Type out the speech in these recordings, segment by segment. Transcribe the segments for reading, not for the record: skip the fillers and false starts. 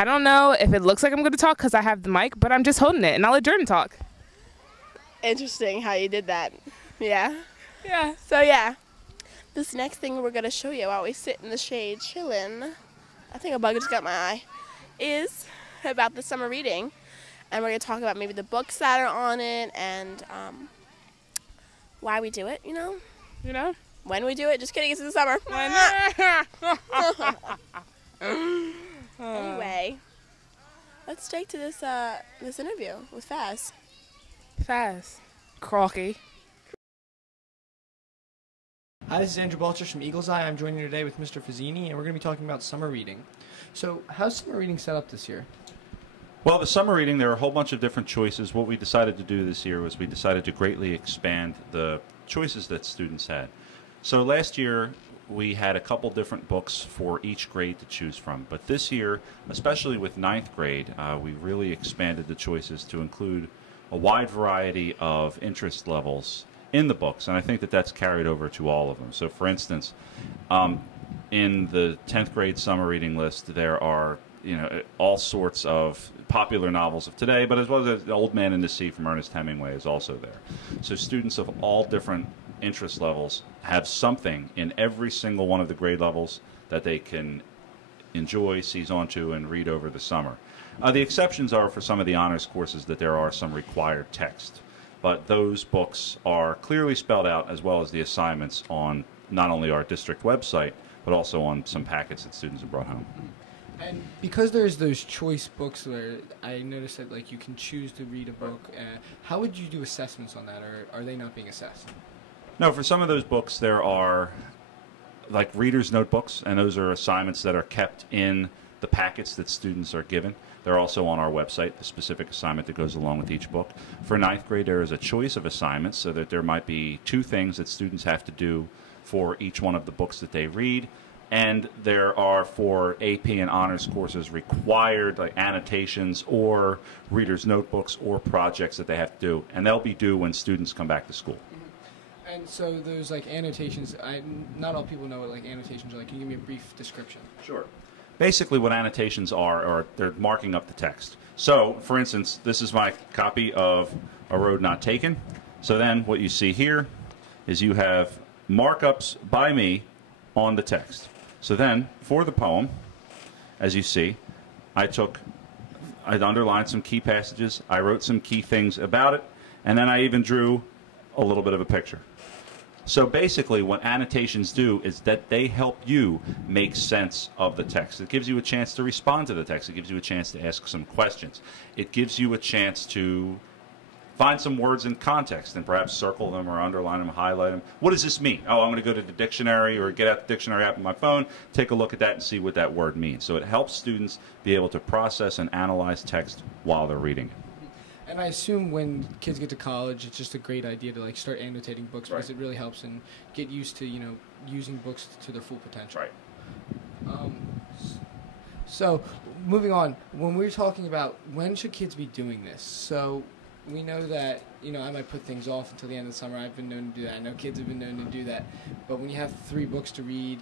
I don't know if it looks like I'm going to talk because I have the mic, but I'm just holding it, and I'll let Jordan talk. Interesting how you did that. Yeah. Yeah. So, yeah. This next thing we're going to show you while we sit in the shade chilling, I think a bug just got my eye, is about the summer reading. And we're going to talk about maybe the books that are on it and why we do it, you know? You know? When we do it. Just kidding, it's in the summer. Anyway, let's take to this interview with Faz. Faz. Crocky. Hi, this is Andrew Balchers from Eagle's Eye. I'm joining you today with Mr. Fazzini, and we're going to be talking about summer reading. So, how's summer reading set up this year? Well, the summer reading, there are a whole bunch of different choices. What we decided to do this year was we decided to greatly expand the choices that students had. So last year, we had a couple different books for each grade to choose from. But this year, especially with ninth grade, we really expanded the choices to include a wide variety of interest levels in the books. And I think that that's carried over to all of them. So for instance, in the 10th grade summer reading list, there are all sorts of popular novels of today, but as well as The Old Man and the Sea from Ernest Hemingway is also there. So students of all different interest levels have something in every single one of the grade levels that they can enjoy, seize onto, and read over the summer. The exceptions are for some of the honors courses that there are some required text, but those books are clearly spelled out as well as the assignments on not only our district website, but also on some packets that students have brought home. And because there's those choice books where I noticed that you can choose to read a book, how would you do assessments on that, or are they not being assessed? No, for some of those books there are like readers' notebooks, and those are assignments that are kept in the packets that students are given. They're also on our website, the specific assignment that goes along with each book. For ninth grade, there is a choice of assignments, so that there might be 2 things that students have to do for each one of the books that they read. And there are, for AP and honors courses, required annotations or readers' notebooks or projects that they have to do. And they'll be due when students come back to school. Mm-hmm. And so those annotations, not all people know what annotations are like. Can you give me a brief description? Sure. Basically what annotations are they're marking up the text. So, for instance, this is my copy of A Road Not Taken. So then what you see here is you have markups by me on the text. So then, for the poem, as you see, I underlined some key passages, I wrote some key things about it, and then I even drew a little bit of a picture. So basically, what annotations do is that they help you make sense of the text. It gives you a chance to respond to the text. It gives you a chance to ask some questions. It gives you a chance to find some words in context and perhaps circle them or underline them, highlight them. What does this mean? Oh, I'm going to go to the dictionary or get out the dictionary app on my phone, take a look at that and see what that word means. So it helps students be able to process and analyze text while they're reading it. And I assume when kids get to college, it's just a great idea to start annotating books, because it really helps and get used to using books to their full potential. Right. So moving on, when we're talking about when should kids be doing this, so we know that I might put things off until the end of the summer. I've been known to do that. I know kids have been known to do that. But when you have 3 books to read,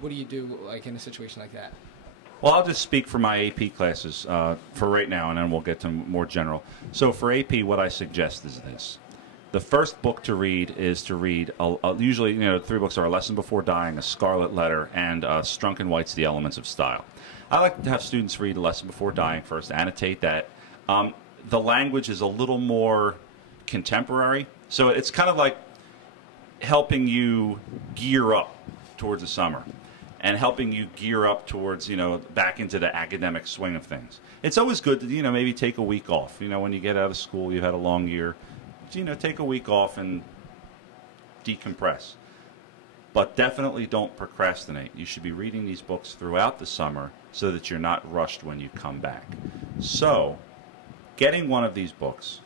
what do you do in a situation like that? Well, I'll just speak for my AP classes for right now, and then we'll get to more general. So for AP, what I suggest is this. The first book to read is to read, usually, 3 books are A Lesson Before Dying, A Scarlet Letter, and Strunk and White's The Elements of Style. I like to have students read A Lesson Before Dying first, annotate that. The language is a little more contemporary, so it's kind of like helping you gear up towards the summer and helping you gear up towards, back into the academic swing of things. It's always good to, maybe take a week off. When you get out of school, you've had a long year, take a week off and decompress. But definitely don't procrastinate. You should be reading these books throughout the summer so that you're not rushed when you come back. So, getting one of these books,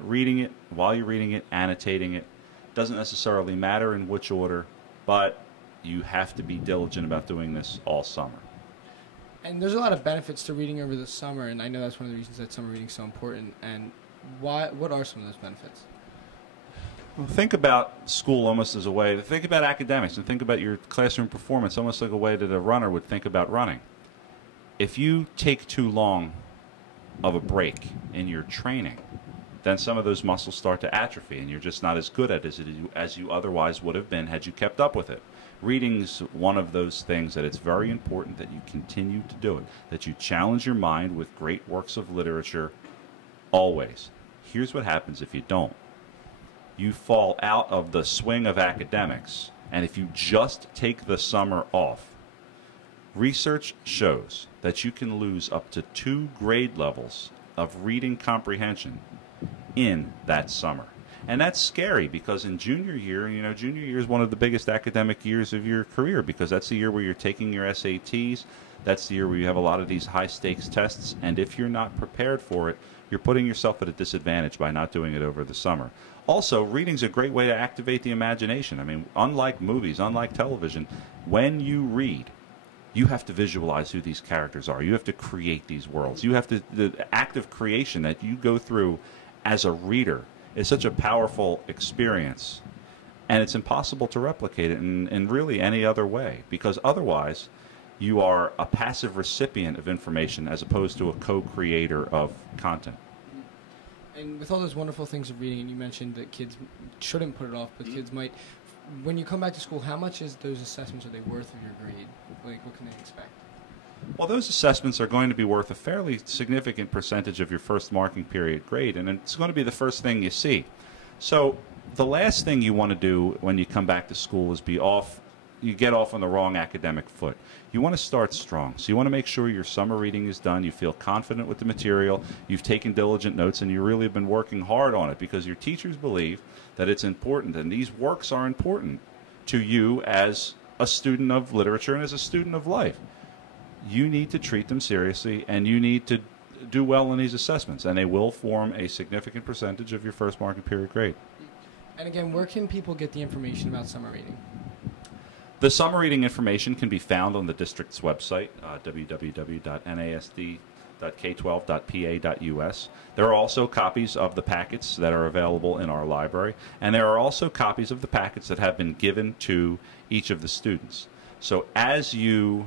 reading it, while you're reading it, annotating it, doesn't necessarily matter in which order, but you have to be diligent about doing this all summer. And there's a lot of benefits to reading over the summer, and I know that's one of the reasons that summer reading is so important. And what are some of those benefits? Well, think about school almost as a way to think about academics, and think about your classroom performance almost like a way that a runner would think about running. if you take too long of a break in your training, then some of those muscles start to atrophy, and you're just not as good at it as you otherwise would have been had you kept up with it. Reading's one of those things that it's very important that you continue to do it, that you challenge your mind with great works of literature always. Here's what happens if you don't. You fall out of the swing of academics, and if you just take the summer off, research shows that you can lose up to 2 grade levels of reading comprehension in that summer. And that's scary because in junior year, junior year is one of the biggest academic years of your career because that's the year where you're taking your SATs. That's the year where you have a lot of these high-stakes tests. And if you're not prepared for it, you're putting yourself at a disadvantage by not doing it over the summer. Also, reading's a great way to activate the imagination. I mean, unlike movies, unlike television, when you read, you have to visualize who these characters are. You have to create these worlds. You have to, the act of creation that you go through as a reader is such a powerful experience, and it's impossible to replicate it in really any other way, because otherwise you are a passive recipient of information as opposed to a co-creator of content. And with all those wonderful things of reading, and you mentioned that kids shouldn't put it off, but kids might. When you come back to school, how much is those assessments, are they worth of your grade? Like, what can they expect? Well, those assessments are going to be worth a fairly significant percentage of your first marking period grade, and it's going to be the first thing you see. So the last thing you want to do when you come back to school is you get off on the wrong academic foot. You want to start strong. So you want to make sure your summer reading is done, you feel confident with the material, you've taken diligent notes, and you really have been working hard on it because your teachers believe that it's important, and these works are important to you as a student of literature and as a student of life. You need to treat them seriously, and you need to do well in these assessments, and they will form a significant percentage of your first marking period grade. And again, where can people get the information about summer reading? The summer reading information can be found on the district's website, www.nasd.k12.pa.us. There are also copies of the packets that are available in our library, and there are also copies of the packets that have been given to each of the students. So as you're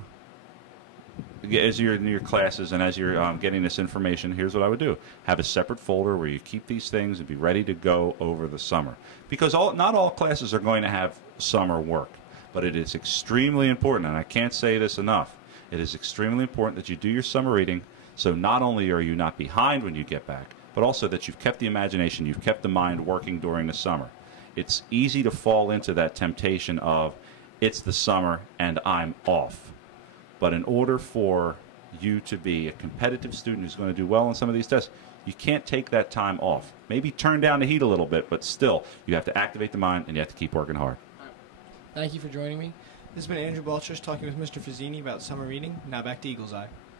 in your classes and as you're getting this information, here's what I would do. Have a separate folder where you keep these things and be ready to go over the summer. Because not all classes are going to have summer work, but it is extremely important, and I can't say this enough, it is extremely important that you do your summer reading so not only are you not behind when you get back, but also that you've kept the imagination, you've kept the mind working during the summer. It's easy to fall into that temptation of, it's the summer and I'm off. But in order for you to be a competitive student who's going to do well on some of these tests, you can't take that time off. Maybe turn down the heat a little bit, but still, you have to activate the mind and you have to keep working hard. Thank you for joining me. This has been Andrew Balchers talking with Mr. Fazzini about summer reading. Now back to Eagle's Eye.